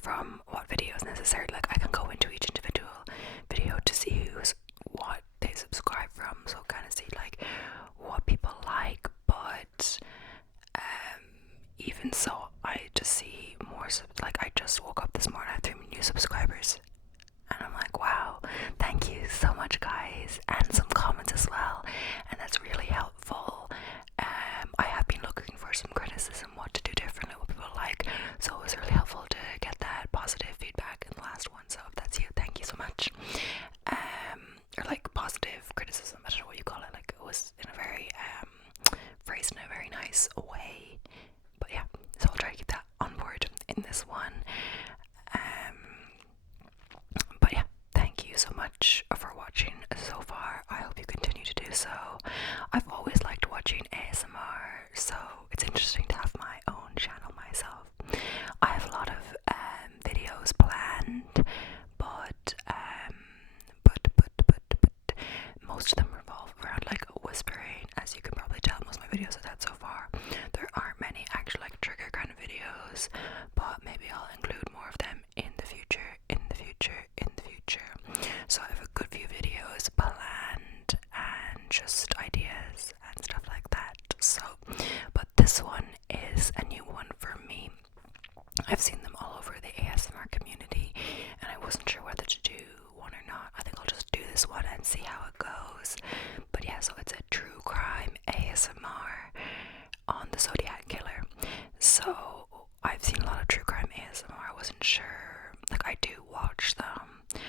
from what videos necessarily. Like I can go into each individual video to see what they subscribe from, so kind of see like what people like. But even so, I just see more. Like I just woke up this morning, I have 3 new subscribers, and I'm like, wow, thank you so much, guys, and some comments as well, and that's really helpful. I have been looking for some criticism, what to do differently, what people like, so it was really helpful to get that positive feedback in the last one. So if that's you, thank you so much. Or like positive criticism, I don't know what you call it, like it was in a very phrased in a very nice way. But yeah, so I'll try to keep that on board in this one. But yeah, thank you so much for watching so far. I hope you continue to do so. I've always liked watching ASMR, so it's interesting to have my own channel myself. I have a lot of videos planned, but most of them revolve around like whispering. As you can probably tell, most of my videos are that so far. There aren't many actual like trigger kind of videos, but maybe I'll include more of them in the future, So I have a good few videos planned and just ideas and stuff like that. So, but this one is a new one for me. I've seen them all over the ASMR community, and I wasn't sure whether to do one or not. I think I'll just do this one and see how it goes. But yeah, so it's a true crime ASMR on the Zodiac killer. So I've seen a lot of true crime ASMR. I wasn't sure. Like I do watch them.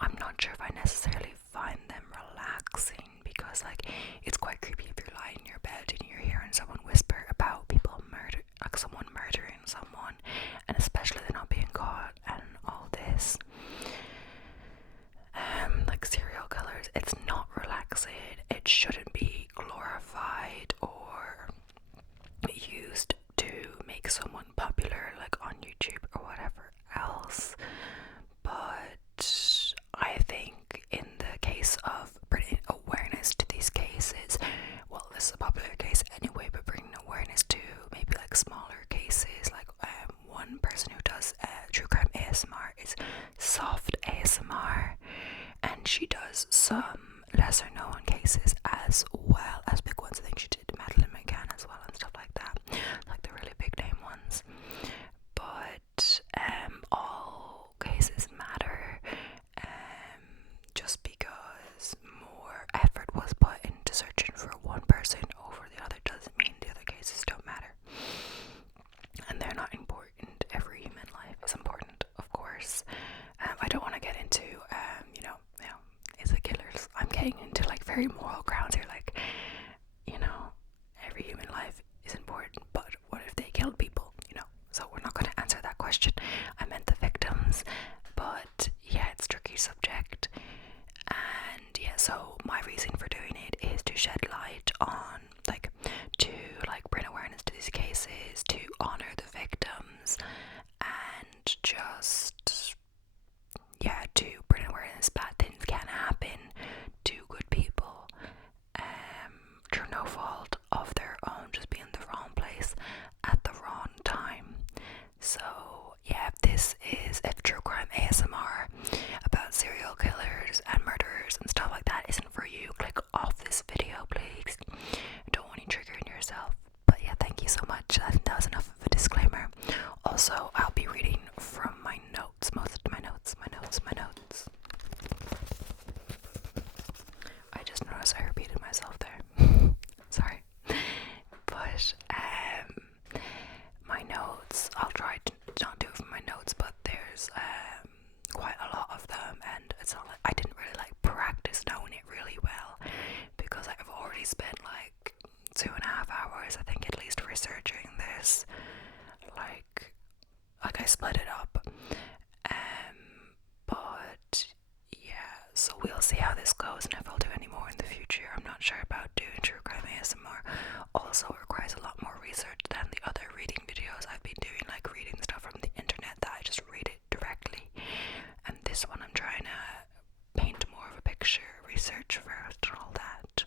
I'm not sure if I necessarily find them relaxing, because like it's quite creepy if you're lying in your bed and you're hearing someone whisper about like someone murdering someone, and especially they're not being caught and all this. Like serial killers, it's not relaxing. It shouldn't be glorified or used to make someone popular, like on YouTube or whatever else. But I think in the case of bringing awareness to these cases, well, this is a popular case anyway, but bringing awareness to maybe like smaller cases, like one person who does true crime ASMR is Soft ASMR, and she does some lesser known cases as well as big ones. I think she did Madeline McCann as well and stuff like that, like the really big name ones. But all cases matter, just because more effort was put into searching for one person over the other doesn't mean the other cases don't matter, and they're not important. Every human life is important, of course. I don't want to get into is it killers? I'm getting into like very moral grounds here, like, every human life is important, but what if they killed people, so we're not going to answer that question. I meant the victims. But yeah, it's a tricky subject, and yeah, so my reason for doing it is to shed light on, like, to like bring awareness to these cases, to honor the victims, and just to bring awareness bad things can happen to good people, through no fault of their own, just being in the wrong place at the wrong time. So yeah, if true crime ASMR about serial killers and murderers and stuff like that isn't for you, click off this video, please. Don't want you triggering yourself. But yeah, thank you so much. I think that was enough of a disclaimer. Also, I'll be reading from my notes, most of my notes. I just noticed I repeated myself there. Sorry. But my notes, I'll try to not do it from my notes, but there's quite a lot of them, and it's not like I didn't really like practice knowing it really well, because I've already spent like 2.5 hours, I think, at least researching this. Like I split it up. But yeah, so we'll see how this goes, and if I'll do any more in the future. I'm not sure about doing true crime ASMR. Also, it requires a lot more research than the other reading videos I've been doing, like reading stuff from the internet that I just read it directly. And this one I'm trying to paint more of a picture, research first and all that.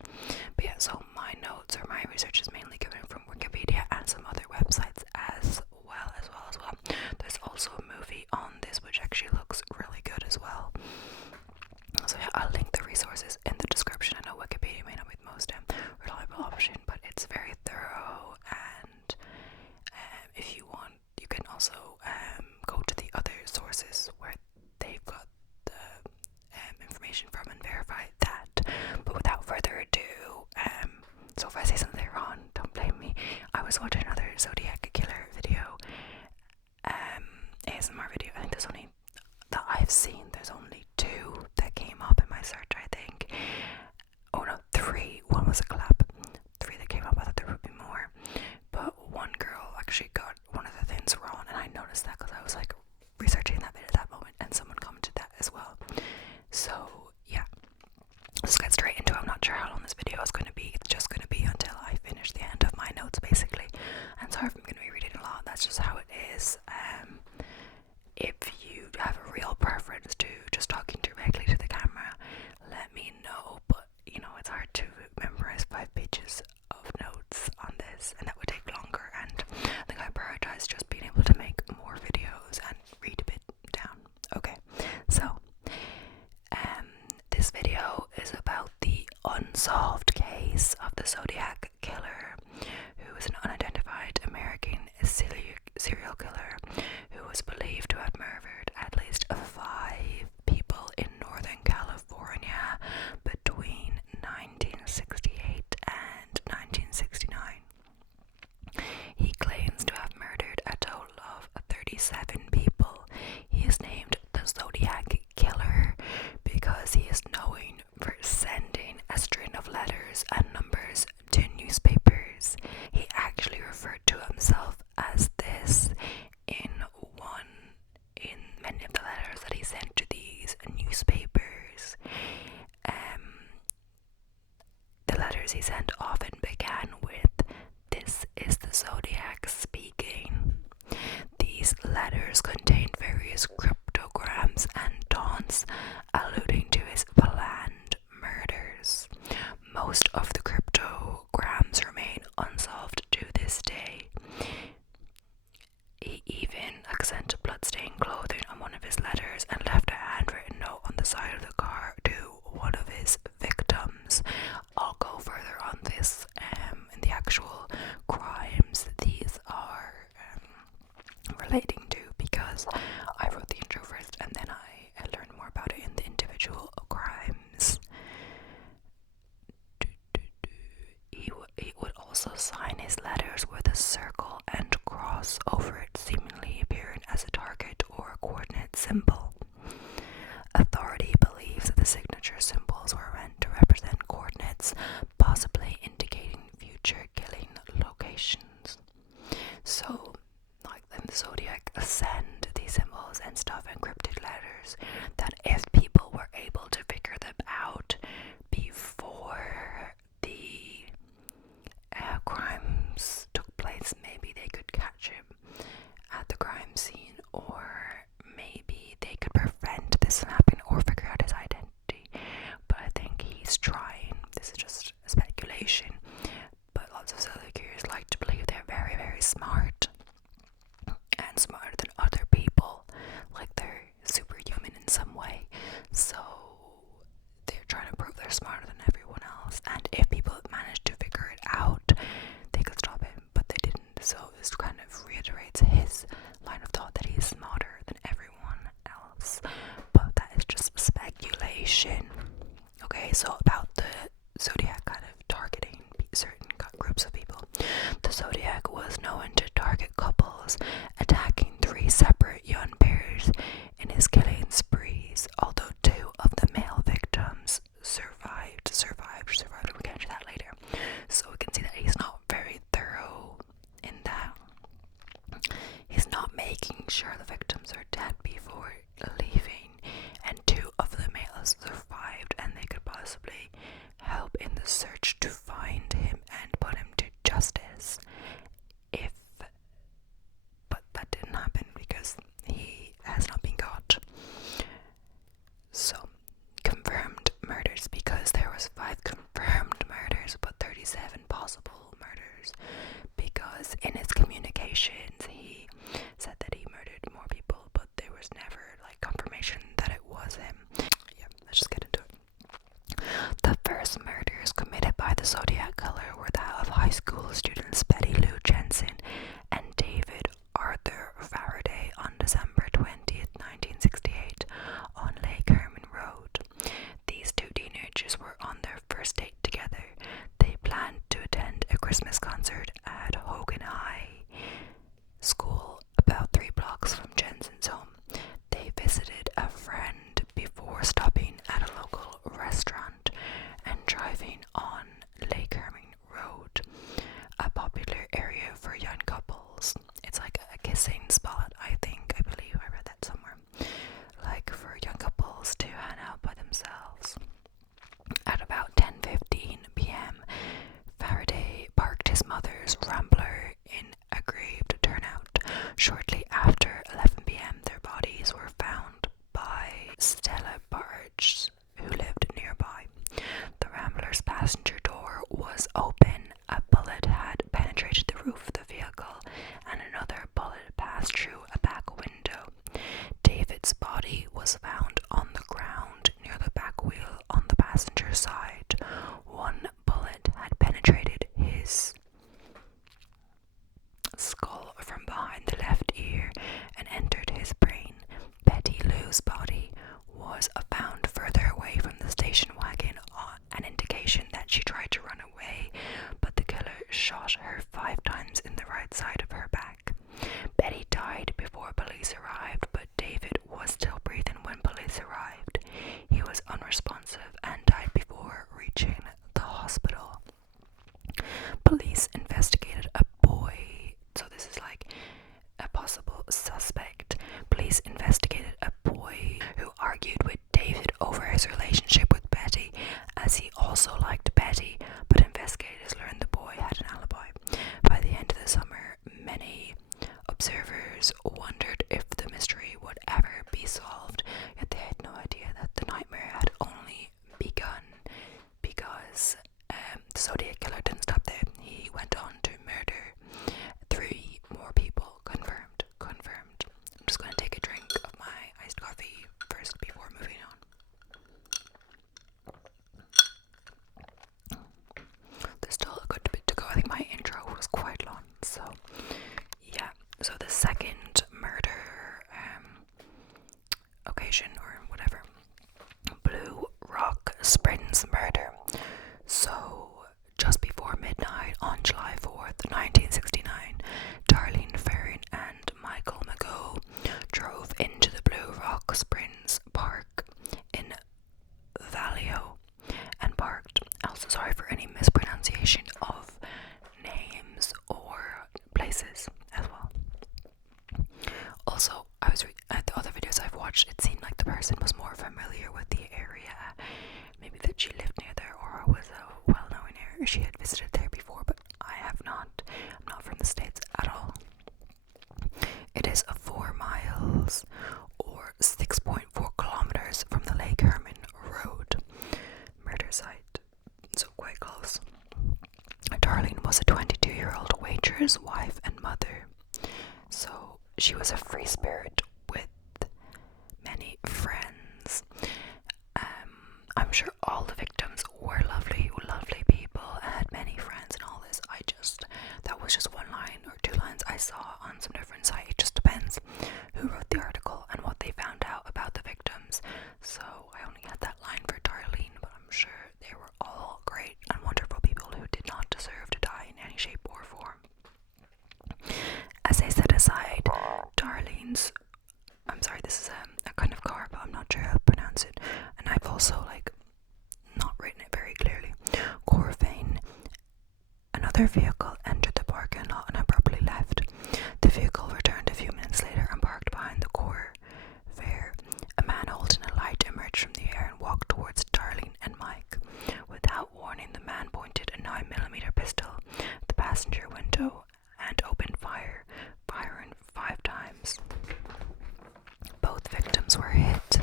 But yeah, so my notes or my research is mainly coming from Wikipedia and some other websites as well. There's also a movie on was a clap. 3 that came up. I thought there would be more, but one girl actually got one of the things wrong, and I noticed that because I was like researching that bit at that moment, and someone commented that as well. So yeah, let's get straight into it. I'm not sure how long this video is going to be. It's just going to be until I finish the end of my notes, basically. And sorry if I'm going to be reading a lot. That's just how it is. If you have a real preference to just talking directly to the camera, let me know. But you know, it's hard to memorize 5 pages of notes on this, and that would take longer. And I think I prioritize just being able to make more videos and read a bit down. Okay, so this video is about the unsolved case of the Zodiac killer, who is an unidentified American serial killer who was believed to have murdered at least 5 people in Northern California between 1968 and 1969. He claims to have murdered a total of 37 people. He is named the Zodiac Killer because he is known for sending a string of letters and numbers to newspapers. He actually referred to himself as this in many of the letters that he sent to these newspapers. The letters he sent often began with, "This is the Zodiac speaking." These letters contained various cryptograms and taunts alluding to his planned murders. Most of the cryptograms remain unsolved to this day. He even sent bloodstained clothing on one of his letters and left a handwritten note on the side of the car to one of his victims. I'll go further on this in the actual crimes these are relating to, because I wrote the intro first and then I learned more about it in the individual crimes. He would also sign his letters with a circle and cross over it, seemingly appearing as a target or a coordinate symbol. Authority believes that the signature symbols were meant to represent coordinates, possibly indicating future killing locations. So, like in the Zodiac, send these symbols and stuff, encrypted letters, that if people were able to figure them out before the crimes took place, maybe they could catch him at the crime scene, or maybe they could prevent this from happening or figure out his identity. But I think he's trying. This is just speculation, but lots of serial killers like to believe they're very, very smart, and smarter than other people, like they're superhuman in some way. So they're trying to prove they're smarter than everyone else, and if people managed to figure it out, they could stop him, but they didn't. So this kind of reiterates his line of thought that he's smarter than everyone else, but that is just speculation. Okay, so about the Zodiac kind of targeting certain groups of people. The Zodiac was known to target couples, attacking 3 separate young pairs in his killing sprees, although 2 of the male victims survived. We'll get into that later. So we can see that he's not very thorough in that. He's not making sure the victims are dead before leaving, and 2 of the males survived, and they could possibly help in the search to find him and put him to justice. But passenger door was open. A bullet had penetrated the roof of the vehicle, and another bullet passed through a back window. David's body was found on the ground near the back wheel on the passenger side. One bullet had penetrated his skull from behind the left ear and entered his brain. Betty Lou's body was found further away from the station wagon, an indication that she tried to run away, but the killer shot her 5 times in the right side of her back. Betty died before police arrived, but David was still breathing when police arrived. He was unresponsive and died before reaching the hospital. Police investigated a boy, so this is like a possible suspect. Police investigated a boy who argued with David over his relationship with Betty, as he also liked Betty, but investigators learned the boy had an alibi. By the end of the summer, many observers wondered if the mystery would ever be solved, yet they had no idea that the nightmare had only begun, because the Zodiac killer didn't stop there. He went on to murder 3 more people. Confirmed. I'm just going to take a drink of my iced coffee first before moving on. There's still a good bit to go. I think my intro was quite long, so yeah. So the second murder occasion, or whatever, Blue Rock Springs murder. So just before midnight on July 4th, 1969, Darlene Ferrin and Michael Mago drove into the Blue Rock Springs Park in Vallejo and parked. Also, sorry for any mispronunciation of names or places as well. Also, at the other videos I've watched, it seemed like the person was more familiar with the area. Maybe that she lived near there or was a well-known area. She had visited there before, but I have not. I'm not from the States at all. It is 4 miles or 6.4 kilometers from the Lake Herman Road murder site, so quite close. Darlene was a 22-year-old waitress, wife, and mother. So she was a free spirit with many friends. I'm sure all the victims were lovely people and had many friends and all this. That was just 1 line or 2 lines I saw on some different site. It just depends who wrote the article and what they found out about the victims. So I only had that line for Darlene, but I'm sure they were all great and wonderful people who did not deserve to die in any shape or form. As I set aside, Darlene's, I'm sorry, this is a kind of car, but I'm not sure how to pronounce it, and I've also not written it very clearly. Corvain, another vehicle entered the parking lot and abruptly left. The vehicle returned a few minutes later and parked behind the Corvair. A man holding a light emerged from the air and walked towards Darlene and Mike. Without warning, the man pointed a 9mm pistol at the passenger window and opened fire, firing 5 times. Both victims were hit.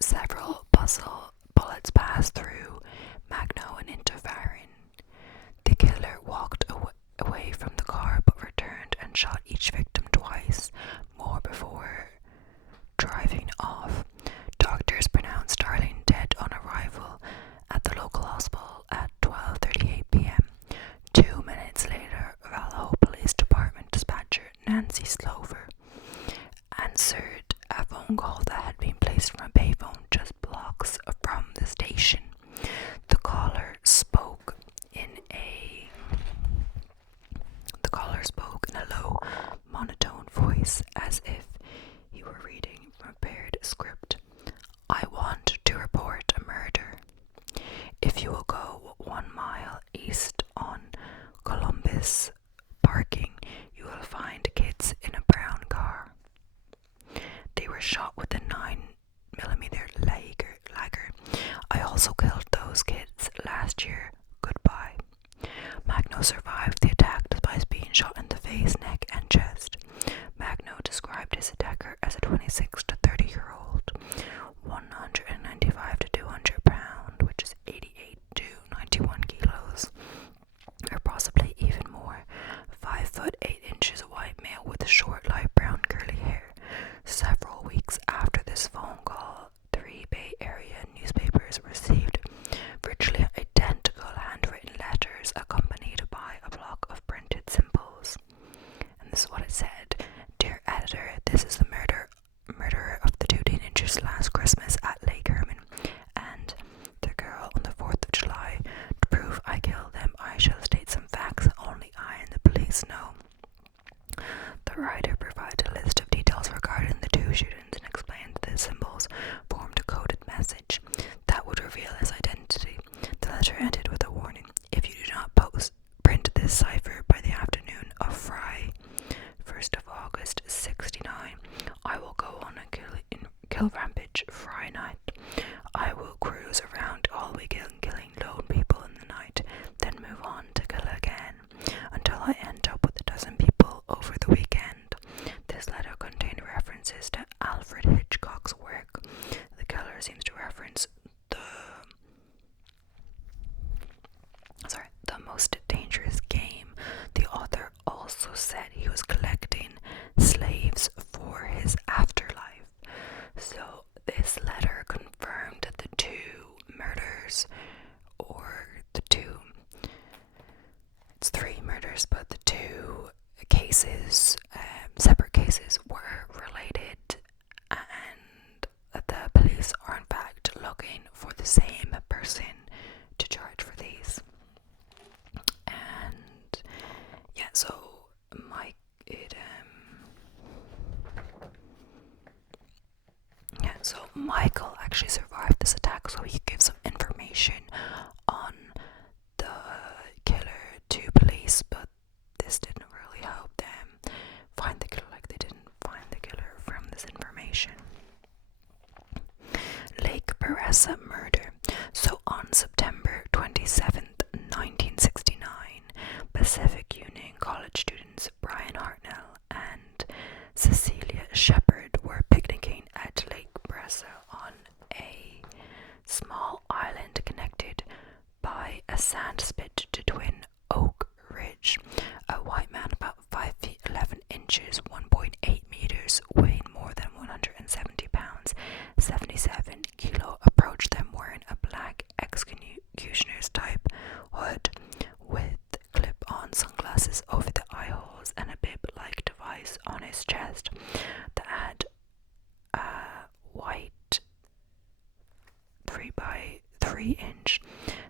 Several bullets passed through Magno and into Varin. The killer walked away from the car but returned and shot each victim twice more before driving off. Doctors pronounced Darlene dead on arrival at the local hospital at 12:38 p.m. 2 minutes later, Vallejo Police Department dispatcher Nancy Slover answered a phone call that had been placed from a payphone just blocks from the station. The caller spoke in a low, monotone voice as murders, but the two cases, separate cases, were related, and the police are in fact looking for the same person to charge for these. And yeah, so Michael actually survived this attack, so he gives some information on the killer to police, but this didn't really help them find the killer. Like, they didn't find the killer from this information. Lake Beressa murder. So on September 27th, 1969, Pacific Union College students Brian Hartnell and Cecilia Shepard were picnicking at Lake Beressa on a small island connected by a sand spit to Twin Oak Ridge. A white man about 5 feet 11 inches, 1.8 meters, weighing more than 170 pounds, 77 kilo, approached them wearing a black executioner's type hood with clip-on sunglasses over the eye holes and a bib-like device on his chest that had a white 3 by 3 inch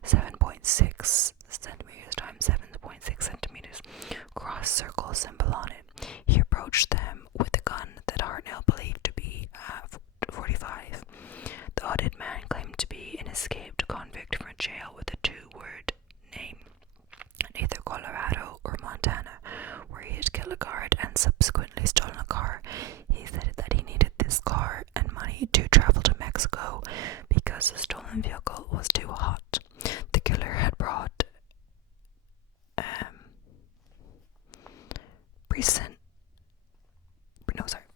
7.6 centimeters times 7.6 centimeters cross circle symbol on it. He approached them with a gun that Hartnell believed to be 45. The hooded man claimed to be an escaped convict from jail with a 2-word name in either Colorado or Montana, where he had killed a guard and subsequently stolen a car. He said that he needed this car and money to travel to Mexico because the stolen vehicle was too hot. The killer had brought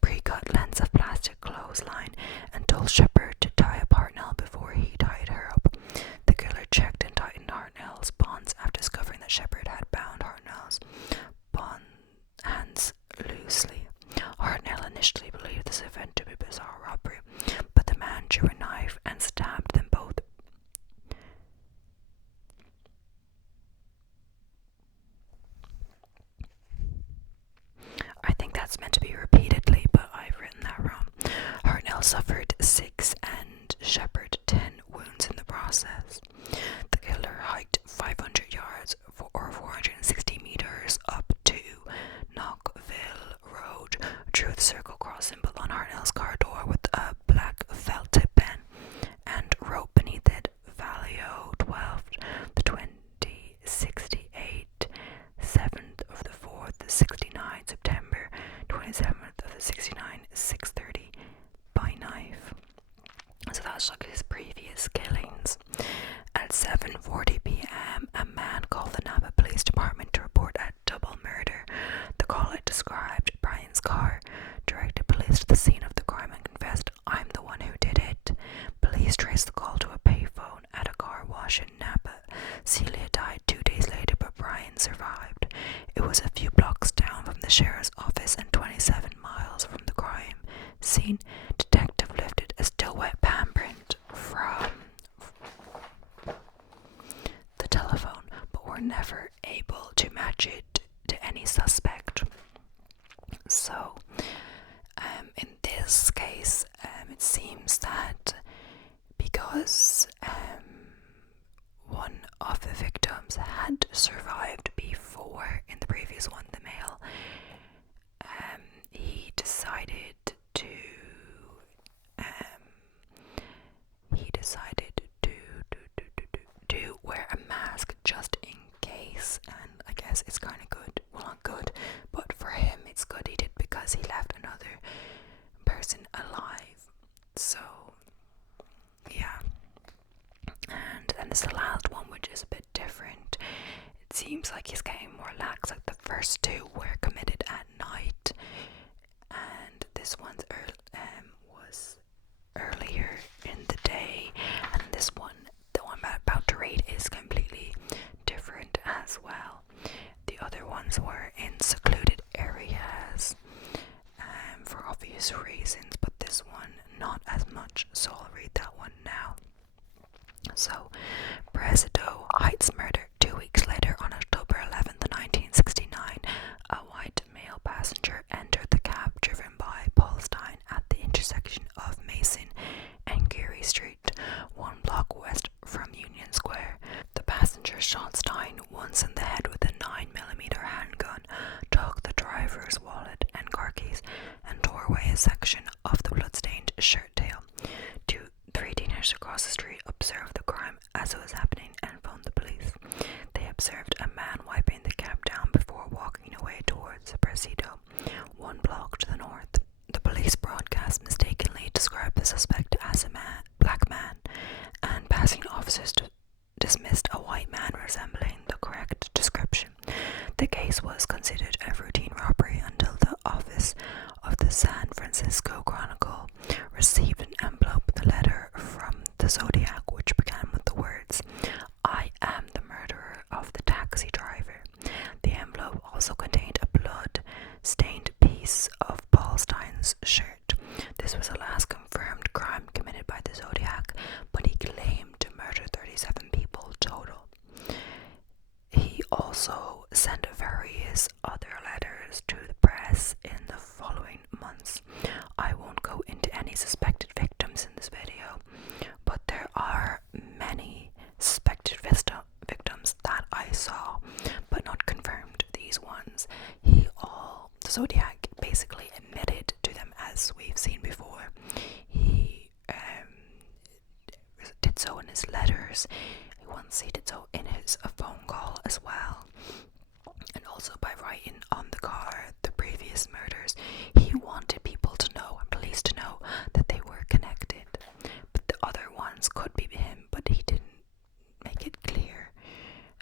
pre-cut lengths of plastic clothesline and told Shepard to tie up Hartnell before he tied her up. The killer checked and tightened Hartnell's bonds after discovering that Shepard had bound Hartnell's hands loosely. Hartnell initially believed this event to be a bizarre robbery, but the man drew a knife and stabbed them both. I think that's meant to be repeatedly, but I've written that wrong. Hartnell suffered 6 and Shepard 10 wounds in the process. The killer hiked 500 yards or 460 meters up to Knoxville Road, drew the circle cross symbol on Hartnell's car door with a black felt tip pen, and wrote beneath it Valio 12, the 2068, 7th of the 4th, 69, September 27th of the 69, 6:30 by knife. So that's like his previous killings. At 7:40 p.m., a man called the Napa Police Department to report a double murder. The caller described Brian's car, directed police to the scene of the crime, and confessed, "I'm the one who did it." Police traced the call to a payphone at a car wash in Napa. Celia died 2 days later, but Brian survived. It was a few blocks down from the sheriff's office and 27 miles from the crime scene. Detective lifted a still wet palm print from the telephone, but were never able to match it to any suspect. So, in this case, it seems that because one of the victims had survived before in the previous one, the male, he decided to wear a mask just in case, and I guess it's kind of good. Well, not good, but for him it's good he did, because he left another person alive. So yeah. And then there's the last one, which is a bit different. It seems like he's getting more lax. Like, the first 2 were committed at night, and this one's was earlier in the day, and this one, the one I'm about to read, is completely different as well. The other ones were in secluded areas for obvious reasons, but this one not as much, so I'll read that one now. So, Presidio Heights murder. 2 weeks later, on October 11th, 1969, shot Stein once in the head with a 9mm handgun, took the driver's wallet and car keys, and tore away a section of the bloodstained shirt tail. Three teenagers across the street observed the crime as it was happening and phoned the police. They observed a man wiping the cab down before walking away towards Presidio, 1 block to the north. The police broadcast mistakenly described the suspect as a black man, and passing officers dismissed a white man resembling the correct description. The case was considered a routine robbery until the office of the San Francisco Chronicle received an envelope with a letter from the Zodiac which began with the words, "I am the murderer of the taxi driver." The envelope also contained a blood-stained piece of Paul Stein's shirt. This was the last confirmed crime committed by the Zodiac, but he claimed to murder 37 people total. He also sent various other letters to the press in the following months. I won't go into any suspected victims in this video, but there are many suspected victims that I saw, but not confirmed. These ones, the Zodiac basically admitted to them, as we've seen before. He did so in his letters. Once he did so in his phone call as well, and also by writing on the car the previous murders. He wanted people to know and police to know that they were connected. But the other ones could be him, but he didn't make it clear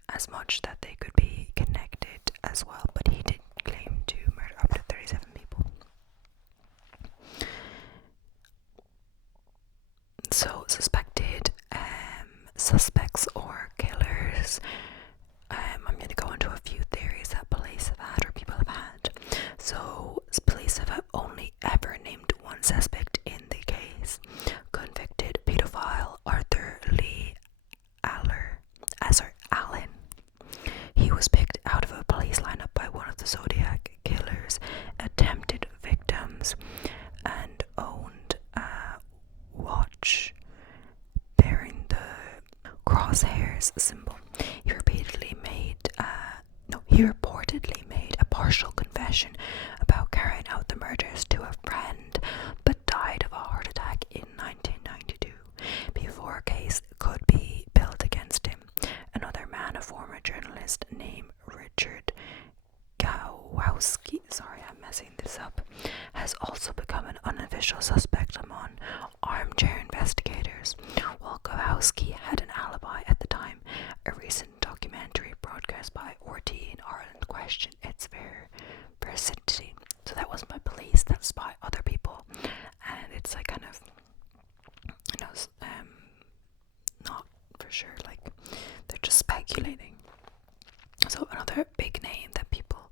as much that they could be connected as well. But he did claim to murder up to 37 people. So suspects or killers. I'm going to go into a few theories that police have had or people have had. So police have only ever named one suspect in the case: convicted pedophile Arthur Lee Allen. He was picked out of a police lineup by one of the Zodiac killer's attempted victims and owned a watch bearing the crosshairs symbol. He reportedly made a partial confession about carrying out the murders to a friend, but died of a heart attack in 1992 before a case could be built against him. Another man, a former journalist named Richard Gawowski, sorry I'm messing this up, has also become an unofficial suspect among armchair investigators. While Gawowski had an alibi at the time, a recent documentary broadcast by RT in Ireland questioned its veracity. So that wasn't by police, that's by other people, and it's like kind of, not for sure, like they're just speculating. So another big name that people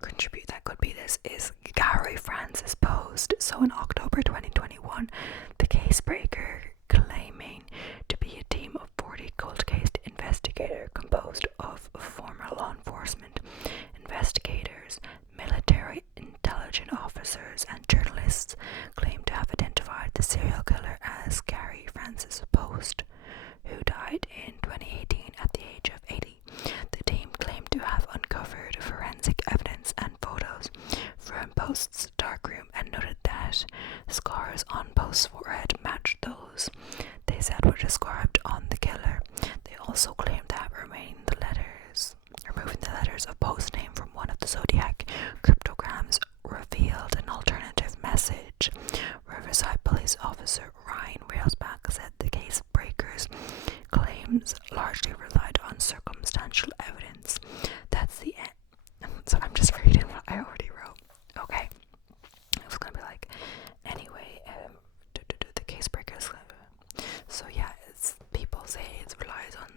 contribute that could be this is Gary Francis Post. So in October 2021, the case breaker, claiming to be a team of 40 cold case investigators composed of former law enforcement investigators, military intelligence officers, and journalists, claimed to have identified the serial killer as Gary Francis Post, who died in 2018 at the age of 80. The team claimed to have uncovered forensic evidence and photos from Post's darkroom and noted that scars on Post's forehead matched those they said were described on the killer. They also claimed that removing the letters of Post's name from one of the Zodiac cryptograms revealed an alternative message. Riverside police officer Ryan Railsback said the case breakers' claims largely relied on circumstantial evidence. That's the end. So I'm just reading what I already wrote. Okay. I was gonna be like, anyway, the case breakers. So yeah, people say it relies on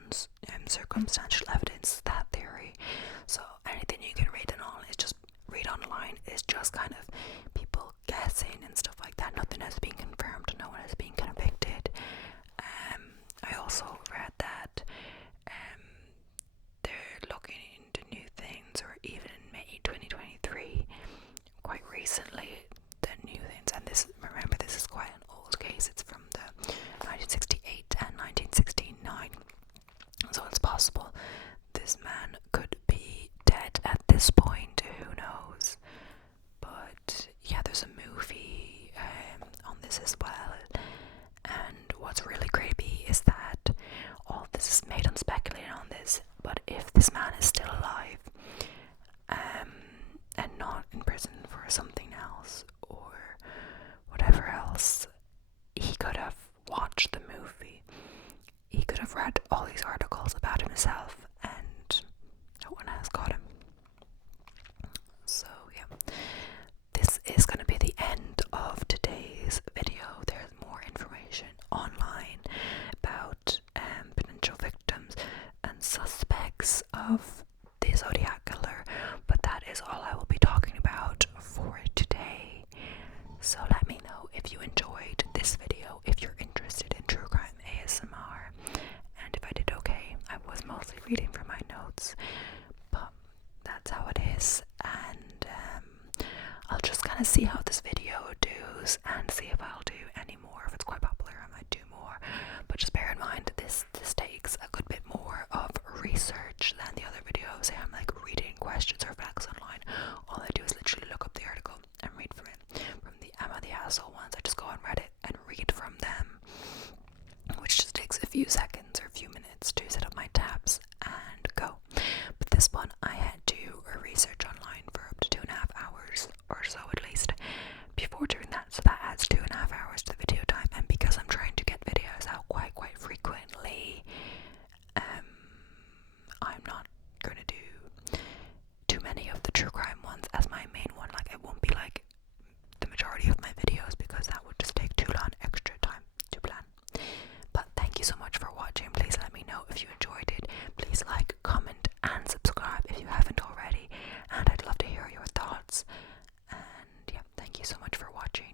circumstantial evidence. That theory. So anything you can read online is just kind of people guessing and stuff like that. Nothing has been confirmed. No one has been convicted. I also read that they're looking into new things, or even in May 2023, quite recently, the new things. And this is quite an old case. It's from the 1968 and 1969. So it's possible have read all these articles about himself, and no one has got him. So yeah, this is going to be the end of today's video. There's more information online about potential victims and suspects of the Zodiac killer, but that is all I will be talking about for today. So let me know if you enjoyed this video, if you're interested in true crime ASMR, and if I did okay. I was mostly reading from my notes, but that's how it is, and I'll just kind of see how this video does and see if I'll do any more. If it's quite popular, I might do more, but just bear in mind this takes a good bit more of research than the other videos. I'm like reading questions or facts online. All I do is literally look up the article and read from it. From the Am I the Asshole ones, I just go on Reddit and read from them, which just takes a few seconds or a few minutes to set up my tabs and go. But this one, I had to research online for up to 2.5 hours or so at least before doing that, so that adds 2.5 hours to the video time. And because I'm trying to get videos out quite frequently, I'm not going to do too many of the true crime ones as my main one. Like, it won't be like the majority of my videos because that would just take too long extra time to plan. But thank you so much for watching. Please let me know if you enjoyed it. Please like, comment and subscribe if you haven't already, and I'd love to hear your thoughts. And yeah, thank you so much for watching,